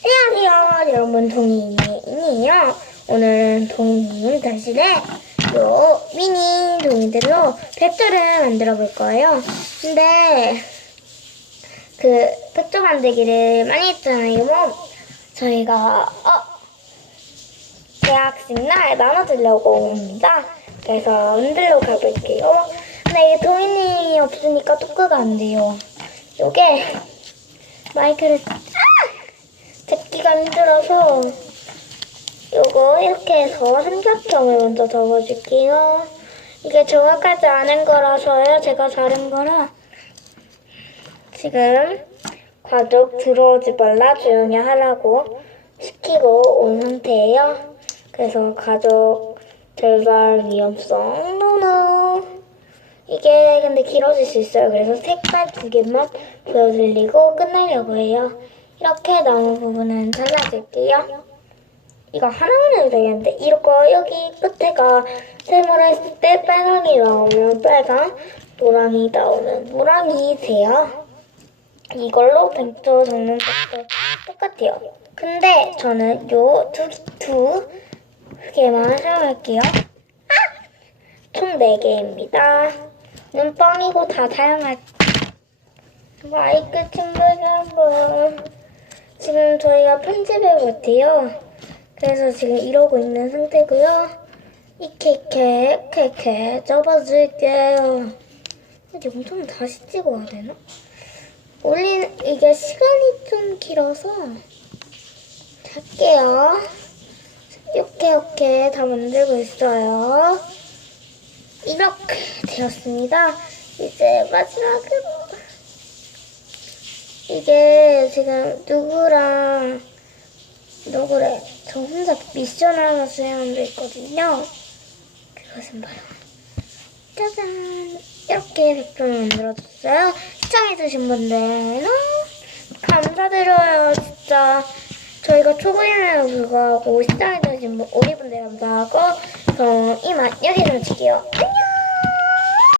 안녕하세요 여러분. 동이인이에요. 오늘은 동이 대신에 요 미니 동이들로 백조를 만들어 볼 거예요. 근데 그 백조 만들기를 많이 했잖아요 뭐. 저희가 어 대학생 날 나눠주려고 합니다. 그래서 만들러 가볼게요. 근데 이게 동이이 없으니까 토크가 안 돼요. 요게 마이크를 힘들어서 요거 이렇게 해서 삼각형을 먼저 접어줄게요. 이게 정확하지 않은 거라서요. 제가 다른 거라 지금 가족 들어오지 말라 조용히 하라고 시키고 온 상태예요. 그래서 가족 절발 위험성 노노 이게 근데 길어질 수 있어요. 그래서 색깔 두 개만 보여드리고 끝내려고 해요. 이렇게 남은 부분은 잘라줄게요. 이거 하나만 해도 되겠는데 이거 여기 끝에가 세모를 했을 때 빨강이 나오면 빨강, 노랑이 나오면 노랑이 돼요. 이걸로 뱅조 적는 것도 똑같아요. 근데 저는 요 두 두 개만 사용할게요. 총 4개입니다. 눈뻥이고 다 사용할 마이크 충전하고 지금 저희가 편집을 못해요. 그래서 지금 이러고 있는 상태고요. 이렇게 이렇게 접어줄게요. 근데 영상 다시 찍어야 되나? 올리는 이게 시간이 좀 길어서 할게요. 이렇게 이렇게 다 만들고 있어요. 이렇게 되었습니다. 이제 마지막으로 이게 지금 누구랑 누구래? 저 혼자 미션을 하나 수행한 게 있거든요. 그것은 바로 짜잔 이렇게 백종을 만들어줬어요. 시청해주신 분들 감사드려요 진짜. 저희가 초보임에도 불구하고 시청해주신 분, 우리 분들 감사하고 그럼 이만 여기서 마칠게요. 안녕!